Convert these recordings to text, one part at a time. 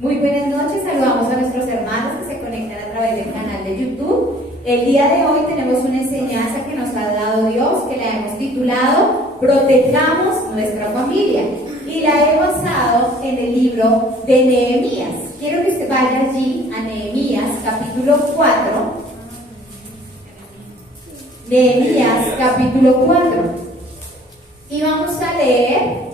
Muy buenas noches, saludamos a nuestros hermanos que se conectan a través del canal de YouTube. El día de hoy tenemos una enseñanza que nos ha dado Dios, que la hemos titulado Protejamos nuestra familia, y la he basado en el libro de Nehemías. Quiero que usted vaya allí a Nehemías capítulo 4. Nehemías capítulo 4. Y vamos a leer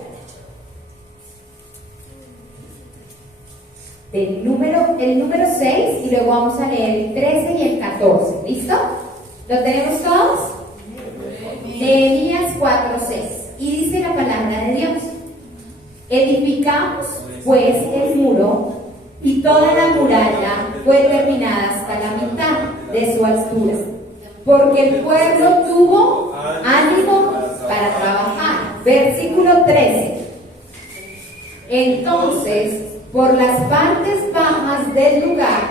el número 6 y luego vamos a leer el 13 y el 14. ¿Listo? ¿Lo tenemos todos? Nehemías 4:6. Y dice la palabra de Dios: edificamos pues el muro, y toda la muralla fue terminada hasta la mitad de su altura, porque el pueblo tuvo ánimo para trabajar. Versículo 13. Entonces, por las partes bajas del lugar,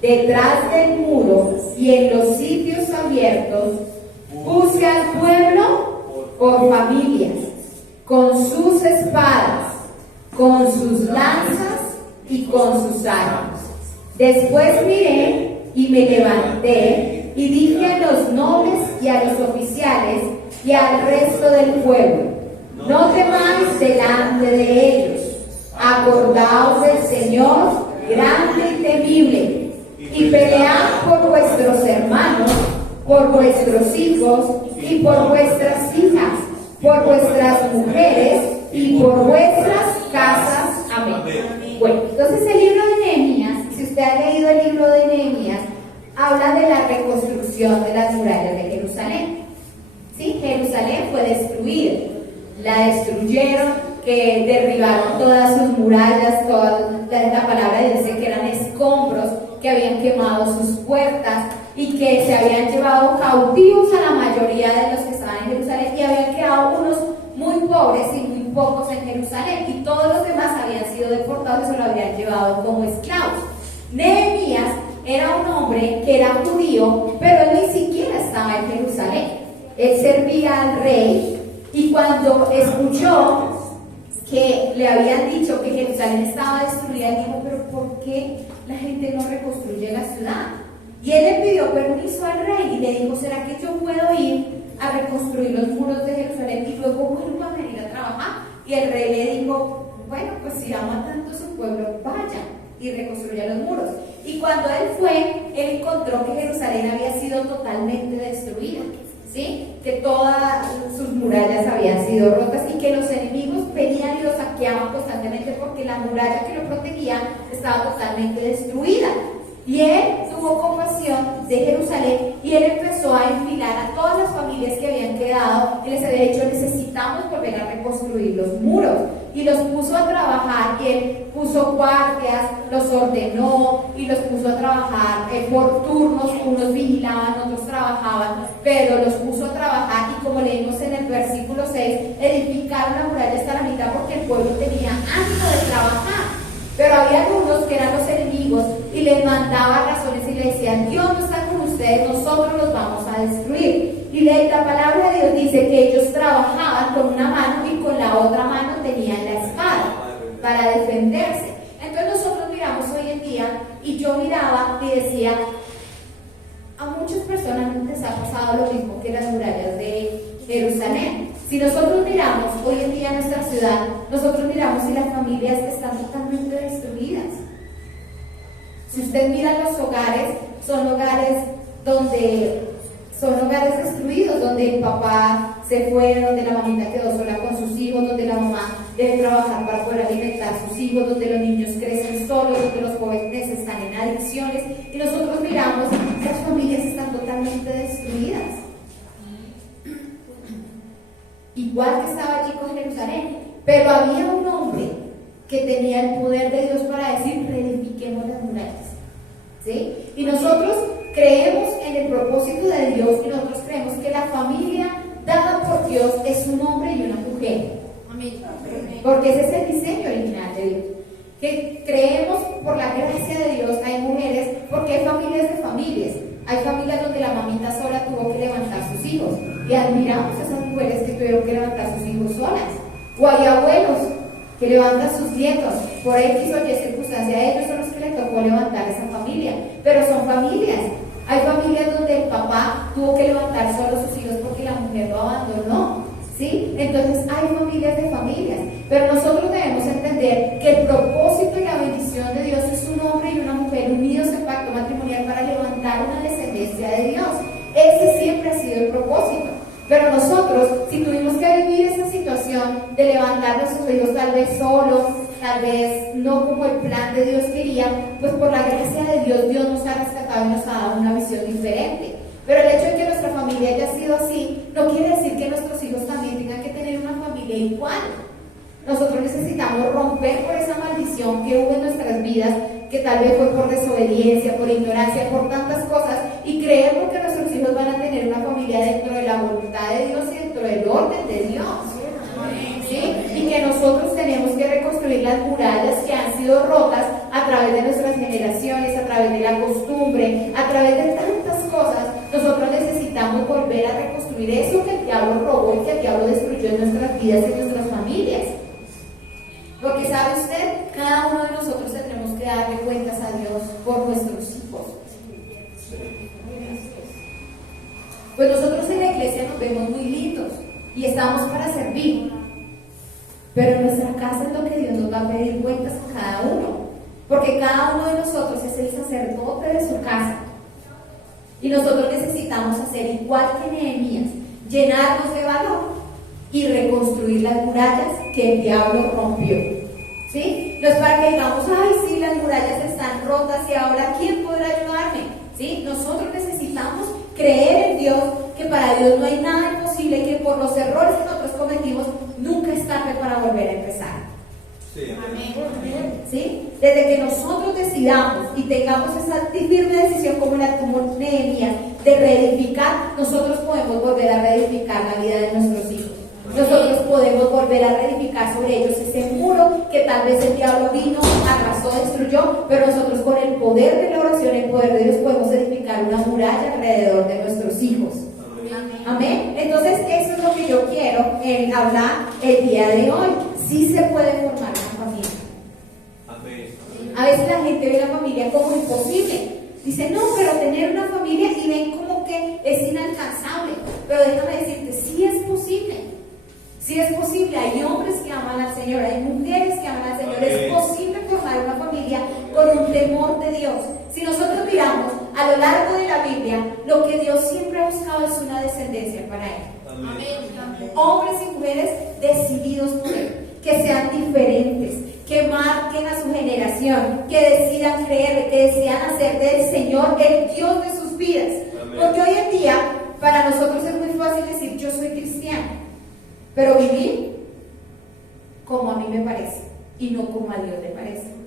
detrás del muro y en los sitios abiertos, puse al pueblo por familias, con sus espadas, con sus lanzas y con sus armas. Después miré y me levanté y dije a los nobles y a los oficiales y al resto del pueblo: no temáis delante de ellos. Acordaos del Señor, grande y temible, y pelead por vuestros hermanos, por vuestros hijos y por vuestras hijas, por vuestras mujeres y por vuestras casas. Amén. Bueno, entonces el libro de Nehemías, si usted ha leído el libro de Nehemías, habla de la reconstrucción de las murallas de Jerusalén. ¿Sí? Jerusalén fue destruida, la destruyeron, que derribaron todas sus murallas, toda la palabra dice que eran escombros, que habían quemado sus puertas y que se habían llevado cautivos a la mayoría de los que estaban en Jerusalén, y habían quedado unos muy pobres y muy pocos en Jerusalén, y todos los demás habían sido deportados y se lo habían llevado como esclavos. Nehemías era un hombre que era judío, pero él ni siquiera estaba en Jerusalén. Él servía al rey, y cuando escuchó que le habían dicho que Jerusalén estaba destruida, él dijo: pero ¿por qué la gente no reconstruye la ciudad? Y él le pidió permiso al rey y le dijo: ¿será que yo puedo ir a reconstruir los muros de Jerusalén y luego vuelvo a venir a trabajar? Y el rey le dijo: bueno, pues si ama tanto su pueblo, vaya y reconstruya los muros. Y cuando él fue, él encontró que Jerusalén había sido totalmente destruida, ¿sí? Que todas sus murallas habían sido rotas y que los enemigos venían y lo saqueaban constantemente porque la muralla que lo protegía estaba totalmente destruida. Y él tuvo compasión de Jerusalén y él empezó a enfilar a todas las familias que habían quedado y les había dicho: necesitamos volver a reconstruir los muros. Y los puso a trabajar, y él puso guardias, los ordenó y los puso a trabajar por turnos. Unos vigilaban, otros trabajaban, pero los puso a trabajar, y como leímos en el versículo 6, edificaron la muralla hasta la mitad porque el pueblo tenía ánimo de trabajar. Pero había algunos que eran los enemigos y les mandaba razones y le decían: Dios no está con ustedes, nosotros los vamos a destruir. Y la palabra de Dios dice que ellos trabajaban con una mano y con la otra mano tenían la espada para defenderse. Entonces nosotros miramos hoy en día, y yo miraba y decía: a muchas personas les ha pasado lo mismo que las murallas de Jerusalén. Si nosotros miramos hoy en día nuestra ciudad, nosotros miramos y las familias están totalmente destruidas. Si usted mira los hogares, son hogares destruidos, donde el papá se fue, donde la mamita quedó sola con sus hijos, donde la mamá debe trabajar para poder alimentar a sus hijos, donde los niños crecen solos, donde los jóvenes están en adicciones, y nosotros miramos, las familias están totalmente destruidas. Igual que estaba allí con Jerusalén, pero había un hombre que tenía el poder de Dios para decir: reedifiquemos las murallas, ¿sí? Y nosotros creemos en el propósito de Dios, y nosotros creemos que la familia dada por Dios es un hombre y una mujer. Amén. Porque ese es el diseño original de Dios. Que creemos por la gracia de Dios hay mujeres, porque hay familias de familias. Hay familias donde la mamita sola tuvo que levantar sus hijos, y admiramos a esas mujeres que tuvieron que levantar sus hijos solas. O hay abuelos que levantan sus nietos, por X o Y circunstancia, ellos son los que le tocó levantar esa familia, pero son familias. Hay familias donde el papá tuvo que levantar solo sus hijos porque la mujer lo abandonó, ¿sí? Entonces hay familias de familias, pero nosotros debemos entender que el propósito y la bendición de Dios es un hombre y una mujer unidos en pacto matrimonial para levantar una descendencia de Dios. Ese siempre ha sido el propósito. Pero nosotros, si tuvimos que vivir esa situación de levantar a nuestros hijos tal vez solos, tal vez no como el plan de Dios quería, pues por la gracia de Dios, Dios nos ha rescatado y nos ha dado una visión diferente. Pero el hecho de que nuestra familia haya sido así, no quiere decir que nuestros hijos también tengan que tener una familia igual. Nosotros necesitamos romper por esa maldición que hubo en nuestras vidas, que tal vez fue por desobediencia, por ignorancia, por tantas cosas, y creemos que nuestros hijos van a tener una familia dentro de la voluntad de Dios y dentro del orden de Dios. ¿Sí? Y que nosotros tenemos que reconstruir las murallas que han sido rotas a través de nuestras generaciones, a través de la costumbre, a través de tantas cosas. Nosotros necesitamos volver a reconstruir eso que el diablo robó y que el diablo destruyó en nuestras vidas y en nuestras familias. Porque sabe usted, cada uno de nosotros tendremos que darle cuentas a Dios por nuestros hijos. Pues nosotros en la iglesia nos vemos muy lindos y estamos para servir, pero en nuestra casa es lo que Dios nos va a pedir cuentas a cada uno, porque cada uno de nosotros es el sacerdote de su casa y nosotros necesitamos hacer igual que Nehemías, llenarnos de valor y reconstruir las murallas que el diablo rompió, ¿sí? No es para que digamos, ay, sí, las murallas están rotas y ahora ¿quién podrá ayudarme? ¿Sí? Nosotros necesitamos creer en Dios, que para Dios no hay nada imposible, que por los errores que nosotros cometimos nunca es tarde para volver a empezar. Sí, amén. ¿Sí? Desde que nosotros decidamos y tengamos esa firme decisión como la tuvo Nehemías de reedificar, nosotros podemos volver a reedificar la vida de nuestros hijos. Nosotros podemos volver a reedificar sobre ellos ese muro que tal vez el diablo vino, arrasó, destruyó, pero nosotros con el poder de la oración, el poder de Dios, podemos edificar una muralla alrededor de nuestros hijos. Amén. Entonces eso es lo que yo quiero hablar el día de hoy. Sí se puede formar una familia. amén. A veces la gente ve la familia como imposible. Dice, no, pero tener una familia, y ven como que es inalcanzable. Pero déjame decirte, sí es posible. Sí es posible. Hay hombres que aman al Señor, hay mujeres que aman al Señor. Amén. Es posible formar una familia con un temor de Dios. Si nosotros miramos a lo largo de la Biblia, lo que Dios siempre ha buscado es una descendencia para Él. Amén. Hombres y mujeres decididos por Él, que sean diferentes, que marquen a su generación, que decidan creer, que decidan hacer del Señor el Dios de sus vidas. Amén. Porque hoy en día, para nosotros es muy fácil decir, yo soy cristiano, pero vivir como a mí me parece y no como a Dios le parece.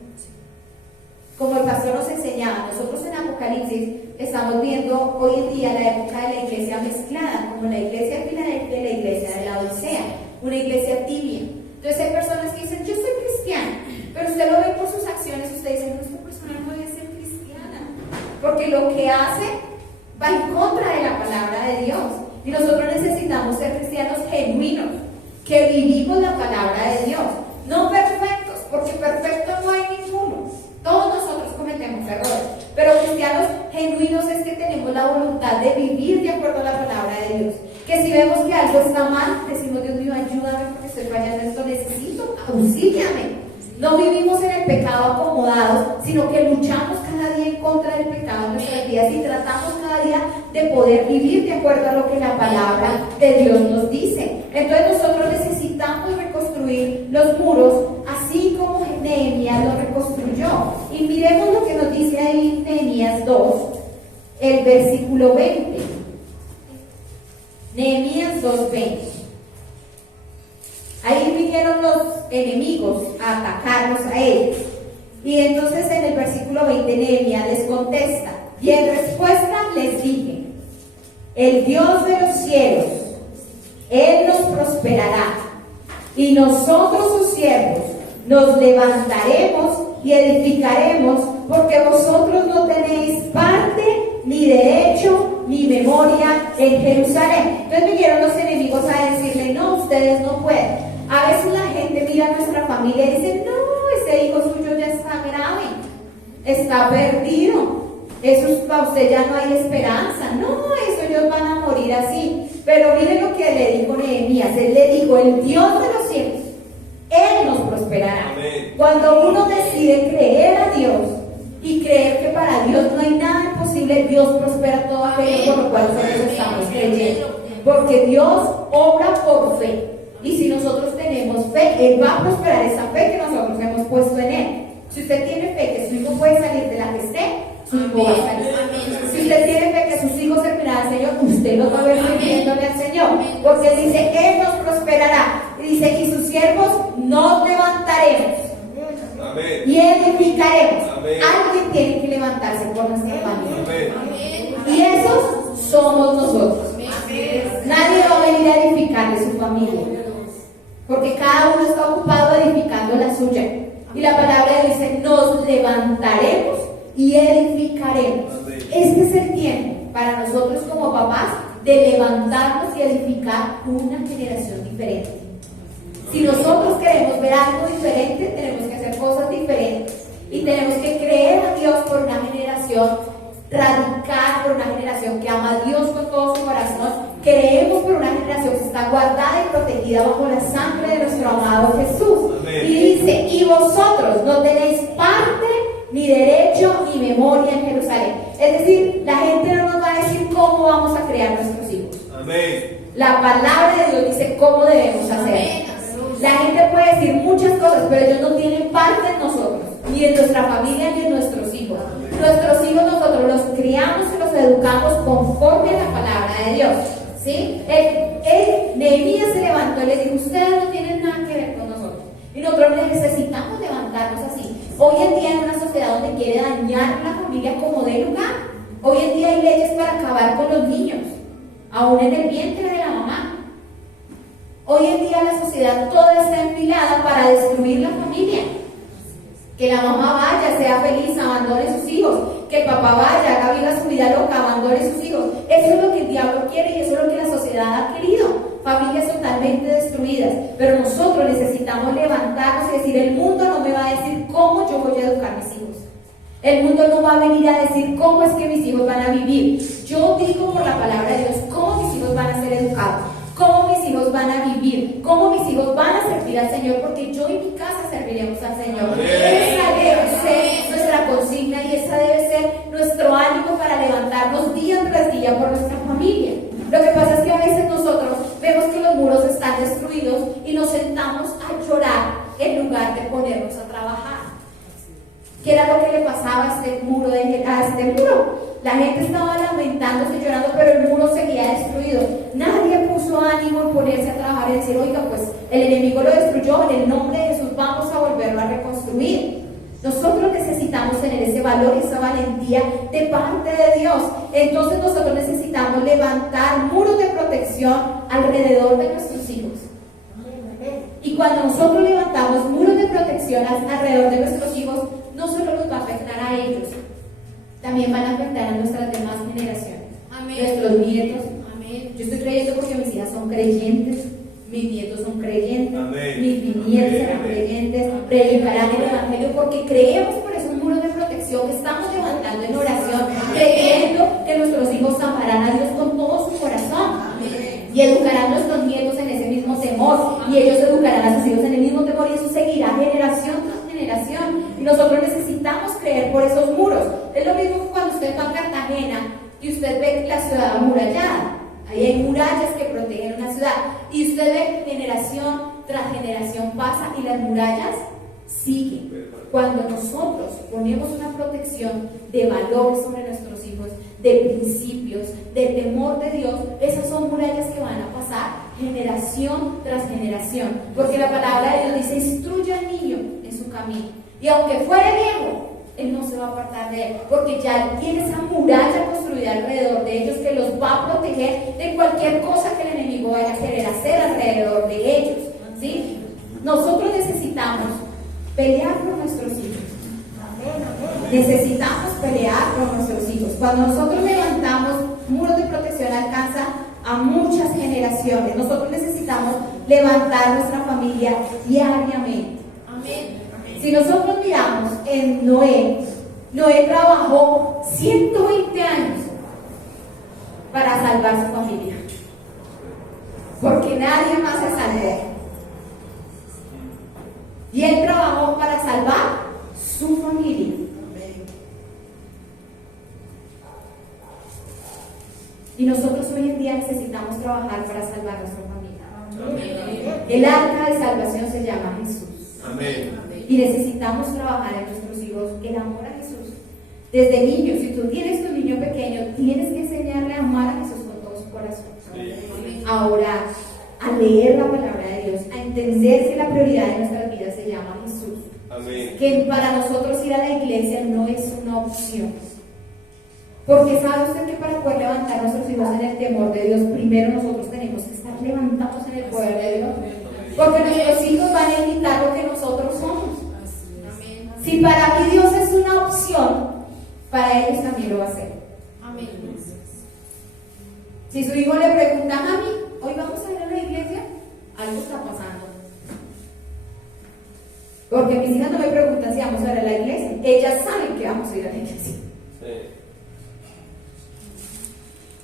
Como el pastor nos enseñaba, nosotros en Apocalipsis estamos viendo hoy en día la época de la iglesia mezclada, como la iglesia de Filadelfia y la iglesia de Laodicea, una iglesia tibia. Entonces hay personas que dicen, yo soy cristiana, pero usted lo ve por sus acciones, usted dice, no, esta persona no debe ser cristiana, porque lo que hace va en contra de la palabra de Dios. Y nosotros necesitamos ser cristianos genuinos, que vivimos la palabra de Dios, no perfectos, porque perfectos no hay ninguno. Todos nosotros cometemos errores, pero cristianos genuinos es que tenemos la voluntad de vivir de acuerdo a la palabra de Dios. Que si vemos que algo está mal, decimos, Dios mío, ayúdame porque estoy fallando en esto, necesito, auxíliame. No vivimos en el pecado acomodados, sino que luchamos cada día en contra del pecado en nuestras vidas y tratamos cada día de poder vivir de acuerdo a lo que la palabra de Dios nos dice. Entonces nosotros necesitamos reconstruir los muros, así como Nehemías lo reconstruyó. Y miremos lo que nos dice ahí Nehemías 2, el versículo 20. Nehemías 2:20. Ahí vinieron los enemigos a atacarlos a ellos. Y entonces en el versículo 20 Nehemías les contesta, y en respuesta les dije, el Dios de los cielos, Él nos prosperará, y nosotros sus siervos nos levantaremos y edificaremos, porque vosotros no tenéis parte, ni derecho, ni memoria en Jerusalén. Entonces vinieron los enemigos a decirle, no, ustedes no pueden. A veces la gente mira a nuestra familia y dice, no, ese hijo está perdido. Eso para usted ya no hay esperanza. No, eso ellos van a morir así. Pero miren lo que le dijo Nehemías. Él le dijo: el Dios de los cielos, Él nos prosperará. Amén. Cuando uno decide creer a Dios y creer que para Dios no hay nada imposible, Dios prospera todo aquello por lo cual nosotros estamos creyendo. Porque Dios obra por fe. Y si nosotros tenemos fe, Él va a prosperar esa fe que nosotros hemos puesto en Él. Si usted tiene fe que su hijo puede salir de la que esté, su hijo va a salir. Si usted tiene fe que sus hijos servirán al Señor, usted los va a ver sirviéndole al Señor. Porque Él dice: Él nos prosperará. Y dice: y sus siervos nos levantaremos. Amén. Y edificaremos. Amén. Alguien tiene que levantarse por nuestra familia. Amén. Y esos somos nosotros. Nadie va a venir a edificarle su familia, porque cada uno está ocupado edificando la suya. Y la palabra dice: nos levantaremos y edificaremos. Este es el tiempo para nosotros como papás de levantarnos y edificar una generación diferente. Si nosotros queremos ver algo diferente, tenemos que hacer cosas diferentes. Y tenemos que creer a Dios por una generación radical, por una generación que ama a Dios con todo su corazón. Creemos por una generación que está guardada y protegida bajo la sangre de nuestro amado Jesús. Amén. Y dice: y vosotros no tenéis parte, ni derecho, ni memoria en Jerusalén. Es decir, la gente no nos va a decir cómo vamos a criar nuestros hijos. Amén. La palabra de Dios dice cómo debemos hacer. La gente puede decir muchas cosas, pero ellos no tienen parte en nosotros, ni en nuestra familia, ni en nuestros hijos. Nuestros hijos nosotros los criamos y los educamos conforme a la palabra de Dios. ¿Sí? Nehemías se levantó y le dijo: ustedes no tienen nada que ver con nosotros. Y nosotros necesitamos levantarnos así. Hoy en día, en una sociedad donde quiere dañar la familia como de lugar, hoy en día hay leyes para acabar con los niños, aún en el vientre de la mamá. Hoy en día la sociedad toda está enfilada para destruir la familia. Que la mamá vaya, sea feliz, abandone sus hijos. Que el papá vaya, haga viva su vida loca, abandone sus hijos. Eso es lo que el diablo quiere y eso es lo que la sociedad ha querido. Familias totalmente destruidas. Pero nosotros necesitamos levantarnos y decir: el mundo no me va a decir cómo yo voy a educar a mis hijos. El mundo no va a venir a decir cómo es que mis hijos van a vivir. Yo digo por la palabra de Dios cómo mis hijos van a ser educados, cómo mis hijos van a vivir, cómo mis hijos van a servir al Señor, porque yo y mi casa serviremos al Señor. Esa debe ser nuestra consigna y esa debe ser nuestro ánimo para levantarnos día tras día por nuestra familia. Lo que pasa es que a veces nosotros vemos que los muros están destruidos y nos sentamos a llorar en lugar de ponernos a trabajar. ¿Qué era lo que le pasaba a este muro? La gente estaba lamentándose y llorando, pero el muro seguía destruido. Nadie puso ánimo en ponerse a trabajar y decir: oiga, pues el enemigo lo destruyó, en el nombre de Jesús vamos a volverlo a reconstruir. Nosotros necesitamos tener ese valor y esa valentía de parte de Dios. Entonces nosotros necesitamos levantar muros de protección alrededor de nuestros hijos. Y cuando nosotros levantamos muros de protección alrededor de nuestros hijos, no solo nos va a afectar a ellos, también van a afectar a nuestras demás generaciones. Amén. Nuestros nietos. Amén. Yo estoy creyendo porque mis hijas son creyentes, mis nietos son creyentes, Amén. mis bisnietos Amén. serán creyentes, predicarán el evangelio, porque creemos por esos muros de protección que estamos levantando en oración, creyendo que nuestros hijos amarán a Dios con todo su corazón. Y educarán a nuestros nietos en ese mismo temor, y ellos educarán a sus hijos en el mismo temor, y eso seguirá generación tras generación. Y nosotros necesitamos creer por esos muros. Es lo mismo que cuando usted va a Cartagena y usted ve la ciudad amurallada. Ahí hay murallas que protegen una ciudad, y usted ve generación tras generación pasa y las murallas siguen. Cuando nosotros ponemos una protección de valores sobre nuestros hijos, de principios, de temor de Dios, esas son murallas que van a pasar generación tras generación, porque la palabra de Dios dice: instruye al niño en su camino, y aunque fuere viejo, él no se va a apartar de él, porque ya tiene esa muralla construida alrededor de ellos que los va a proteger de cualquier cosa que el enemigo vaya a querer hacer alrededor de ellos, ¿sí? Nosotros necesitamos pelear por nuestros hijos. Necesitamos pelear por nuestros hijos. Cuando nosotros levantamos muros de protección, alcanza a muchas generaciones. Nosotros necesitamos levantar nuestra familia diariamente. Amén. Si nosotros miramos en Noé, Noé trabajó 120 años para salvar su familia, porque nadie más se salvó. Y él trabajó para salvar su familia. Y nosotros hoy en día necesitamos trabajar para salvar nuestra familia. El arca de salvación se llama Jesús. Amén. Y necesitamos trabajar en nuestros hijos el amor a Jesús. Desde niños, si tú tienes tu niño pequeño, tienes que enseñarle a amar a Jesús con todo su corazón. A orar, a leer la palabra de Dios, a entender que la prioridad de nuestras vidas se llama Jesús. Amén. Que para nosotros ir a la iglesia no es una opción. Porque sabe usted que para poder levantar a nuestros hijos en el temor de Dios, primero nosotros tenemos que estar levantados en el poder de Dios. Porque nuestros hijos van a imitar lo que nosotros somos. Si para mí Dios es una opción, para ellos también lo va a hacer. Si su hijo le pregunta a mí, hoy vamos a ir a la iglesia, algo está pasando. Porque mis hijas no me preguntan si vamos a ir a la iglesia, ellas saben que vamos a ir a la iglesia.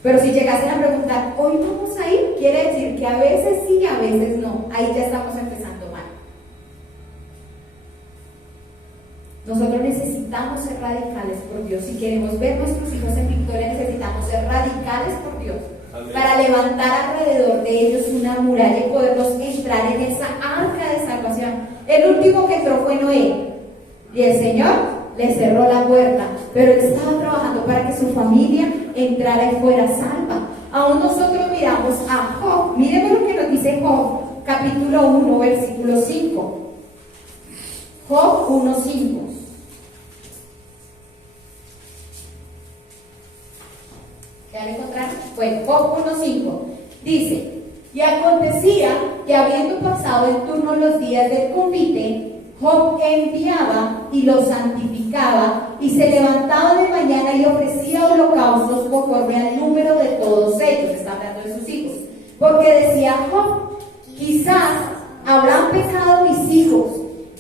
Pero si llegasen a preguntar, hoy vamos a ir, quiere decir que a veces sí y a veces no. Ahí ya estamos empezando mal. Nosotros necesitamos ser radicales por Dios. Si queremos ver nuestros hijos en victoria, necesitamos ser radicales por Dios. Amén. Para levantar alrededor de ellos una muralla y poderlos entrar en esa arca de salvación. El último que entró fue Noé. Y el Señor le cerró la puerta. Pero él estaba trabajando para que su familia entrara y fuera salva. Aún nosotros miramos a Job. Miremos lo que nos dice Job, capítulo 1, versículo 5. Job 1:5. ¿Ya lo encontraron? Pues Job 1:5 dice: y acontecía que habiendo pasado el turno los días del convite, Job enviaba y los santificaba y se levantaba de mañana y ofrecía holocaustos conforme al número de todos ellos. Está hablando de sus hijos, porque decía Job: quizás habrán pecado mis hijos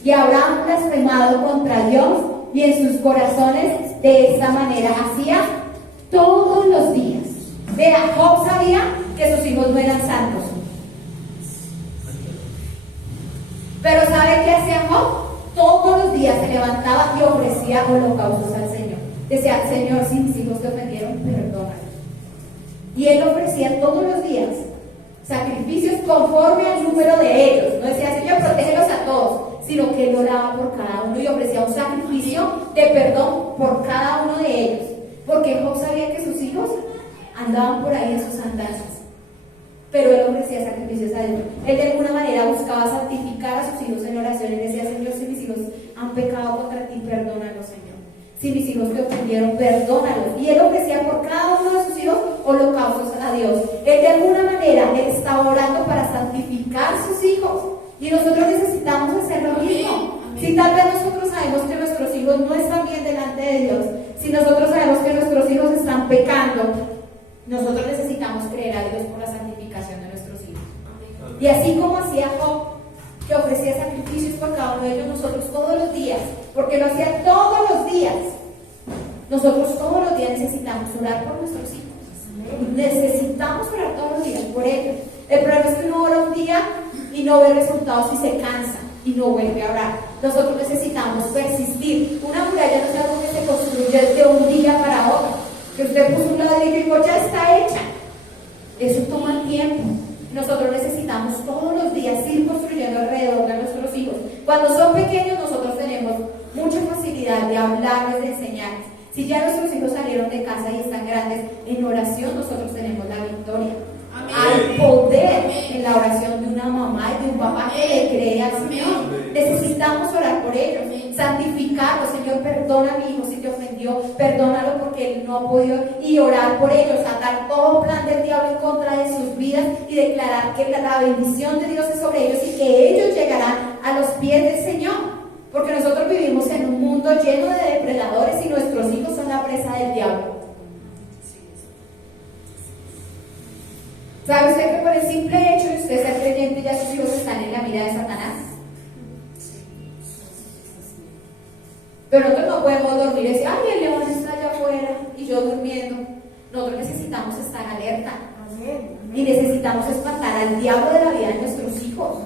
y habrán blasfemado contra Dios, y en sus corazones de esta manera hacía todos los días. Vea, Job sabía que sus hijos no eran santos, pero ¿sabe qué hacía Job? Todos los días se levantaba y ofrecía holocaustos al Señor. Decía: Señor, si mis hijos te ofendieron, perdónalos. Y él ofrecía todos los días sacrificios conforme al número de ellos. No decía: Señor, protégelos a todos, sino que él oraba por cada uno y ofrecía un sacrificio de perdón por cada uno de ellos. Porque Job sabía que sus hijos andaban por ahí en sus andanzas, pero él ofrecía sacrificios a Dios. Él de alguna manera buscaba santificar a sus hijos en oración y decía: Señor, si mis hijos han pecado contra ti, perdónalos, Señor. Si mis hijos te ofendieron, perdónalos. Y él ofrecía por cada uno de sus hijos holocaustos a Dios. Él de alguna manera, él estaba orando para santificar a sus hijos. Y nosotros necesitamos hacer lo mismo. Si tal vez nosotros sabemos que nuestros hijos no están bien delante de Dios, si nosotros sabemos que nuestros hijos están pecando, nosotros necesitamos creer a Dios por la santificación de nuestros hijos. Y así como hacía Job, que ofrecía sacrificios por cada uno de ellos, nosotros todos los días, porque lo hacía todos los días, nosotros todos los días necesitamos orar por nuestros hijos. Necesitamos orar todos los días por ellos. El problema es que uno ora un día y no ve resultados y se cansa y no vuelve a orar. Nosotros necesitamos persistir. Una muralla no es algo que se construye de un día para otro, que usted puso un ladrillo y dijo: ya está hecha. Eso toma tiempo. Nosotros necesitamos todos los días ir construyendo alrededor de nuestros hijos. Cuando son pequeños, nosotros tenemos mucha facilidad de hablarles, de enseñarles. Si ya nuestros hijos salieron de casa y están grandes, en oración nosotros tenemos la victoria. Amén. Hay poder en la oración de una mamá y de un papá que le cree al Señor. Necesitamos orar por ellos, santificarlo. Señor, perdona a mi hijo si te ofendió, perdónalo porque él no ha podido, y orar por ellos, atar todo plan del diablo en contra de sus vidas y declarar que la bendición de Dios es sobre ellos y que ellos llegarán a los pies del Señor. Porque nosotros vivimos en un mundo lleno de depredadores y nuestros hijos son la presa del diablo. ¿Sabe usted que por el simple hecho de usted ser creyente ya sus hijos están en la mira de Satanás? Pero nosotros no podemos dormir y decir, ay, el león está allá afuera y yo durmiendo. Nosotros necesitamos estar alerta. Y necesitamos espantar al diablo de la vida de nuestros hijos.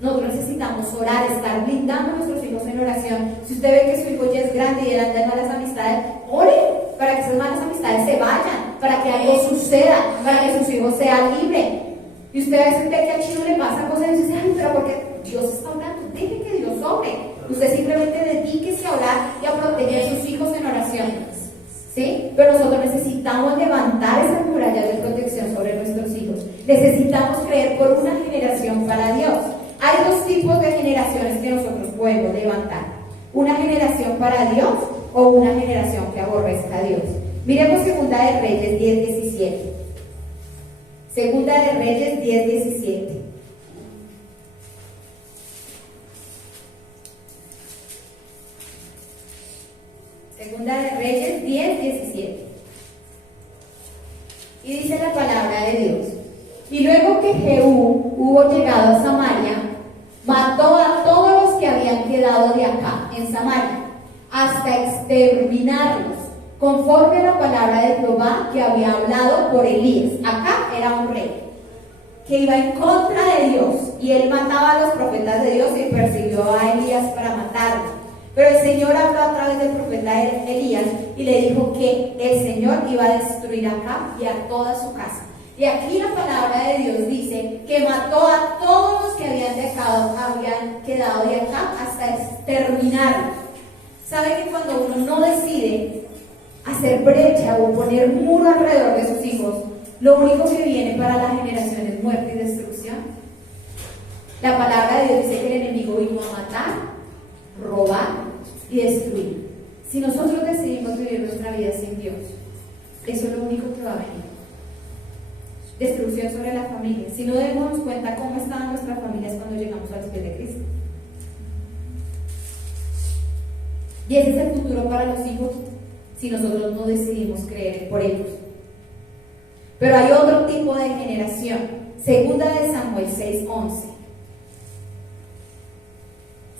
Nosotros necesitamos orar, estar blindando a nuestros hijos en oración. Si usted ve que su hijo ya es grande y él anda en malas amistades, ore para que esas malas amistades se vayan, para que algo suceda, para que sus hijos sean libres. Y usted a veces ve que al chino le pasa cosas y dice, ay, pero porque Dios está hablando, deje que Dios obre. Usted simplemente dedíquese a orar y a proteger a sus hijos en oración. ¿Sí? Pero nosotros necesitamos levantar esas murallas de protección sobre nuestros hijos. Necesitamos creer por una generación para Dios. Hay dos tipos de generaciones que nosotros podemos levantar. Una generación para Dios o una generación que aborrezca a Dios. Miremos Segunda de Reyes 10:17. Segunda de Reyes 10:17. Segunda de Reyes 10:17. Y dice la palabra de Dios. Y luego que Jehú hubo llegado a Samaria, mató a todos los que habían quedado de acá en Samaria, hasta exterminarlos, conforme a la palabra de Jehová que había hablado por Elías. Acá era un rey que iba en contra de Dios, y él mataba a los profetas de Dios y persiguió a Elías para matarlo. Pero el Señor habló a través del profeta Elías y le dijo que el Señor iba a destruir a Acab y a toda su casa. Y aquí la palabra de Dios dice que mató a todos los que habían quedado de Acab hasta exterminarlos. ¿Sabe que cuando uno no decide hacer brecha o poner muro alrededor de sus hijos, lo único que viene para la generación es muerte y destrucción? La palabra de Dios dice que el enemigo vino a matar, robar y destruir. Si nosotros decidimos vivir nuestra vida sin Dios, eso es lo único que va a venir. Destrucción sobre la familia. Si no demos cuenta cómo estaban nuestras familias cuando llegamos a los pies de Cristo. Y ese es el futuro para los hijos si nosotros no decidimos creer por ellos. Pero hay otro tipo de generación. Segunda de Samuel 6:11.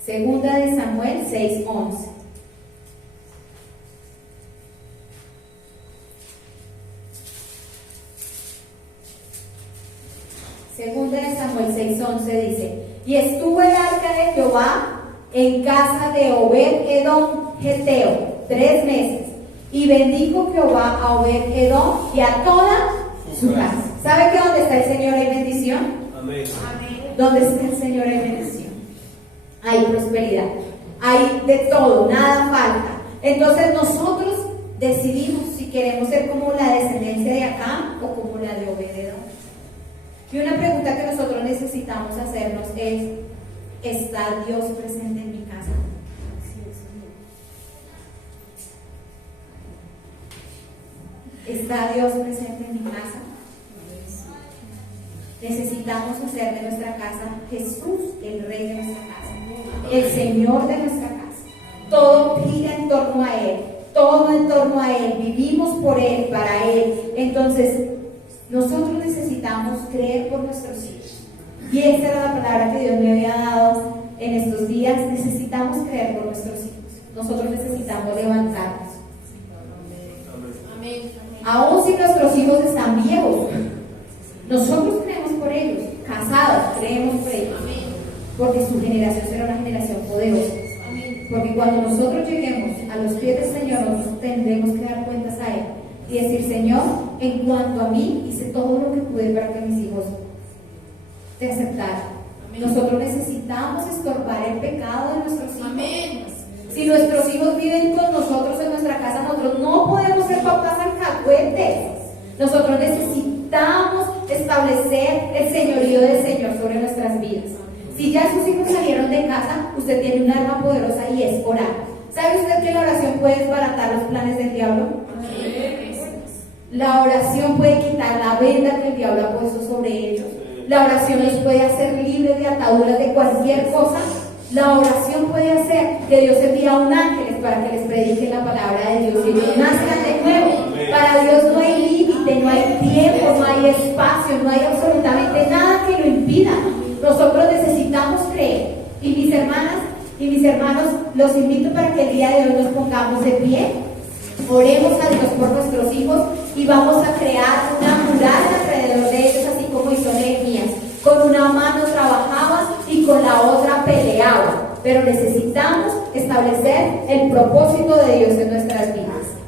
Segunda de Samuel 6:11. Segunda de Samuel 6:11 dice: y estuvo el arca de Jehová en casa de Obed-edom Geteo 3 meses, y bendijo Jehová a Obed-edom y a toda su casa. ¿Sabe que donde está el Señor hay bendición? Amén. Donde está el Señor hay bendición, hay prosperidad, hay de todo, nada falta. Entonces nosotros decidimos si queremos ser como la descendencia de Acab o como la de Obed-edom. Y una pregunta que nosotros necesitamos hacernos es: ¿está Dios presente en mi casa? ¿Está Dios presente en mi casa? Necesitamos hacer de nuestra casa Jesús el Rey de nuestra casa, el Señor de nuestra casa. Todo gira en torno a Él, todo en torno a Él, vivimos por Él, para Él. Entonces nosotros necesitamos creer por nuestros hijos. Y esta era la palabra que Dios me había dado en estos días. Necesitamos creer por nuestros hijos. Nosotros necesitamos levantarnos. Amén. Aún si nuestros hijos están viejos, nosotros creemos por ellos. Casados, creemos por ellos. Porque su generación será una generación poderosa. Porque cuando nosotros lleguemos a los pies del Señor, nosotros tendremos que dar cuentas a Él y decir: Señor, en cuanto a mí, hice todo lo que pude para que mis hijos te aceptaran. Nosotros necesitamos estorbar el pecado de nuestros hijos. Amén. Si nuestros hijos viven con nosotros en nuestra casa, nosotros no podemos ser papás alcahuetes. Nosotros necesitamos establecer el señorío del Señor sobre nuestras vidas. Si ya sus hijos salieron de casa, usted tiene un arma poderosa y es orar. ¿Sabe usted que la oración puede desbaratar los planes del diablo? La oración puede quitar la venda que el diablo ha puesto sobre ellos. La oración los puede hacer libres de ataduras de cualquier cosa. La oración puede hacer que Dios envíe a un ángel para que les predique la palabra de Dios y ellos nazcan de nuevo. Para Dios no hay límite, no hay tiempo, no hay espacio, no hay absolutamente nada que lo impida. Nosotros necesitamos creer. Y mis hermanas, Y mis hermanos, los invito para que el día de hoy nos pongamos de pie. Oremos a Dios por nuestros hijos y vamos a crear una muralla alrededor de ellos, así como hizo Nehemías. Con una mano trabajabas y con la otra peleabas. Pero necesitamos establecer el propósito de Dios en nuestras vidas.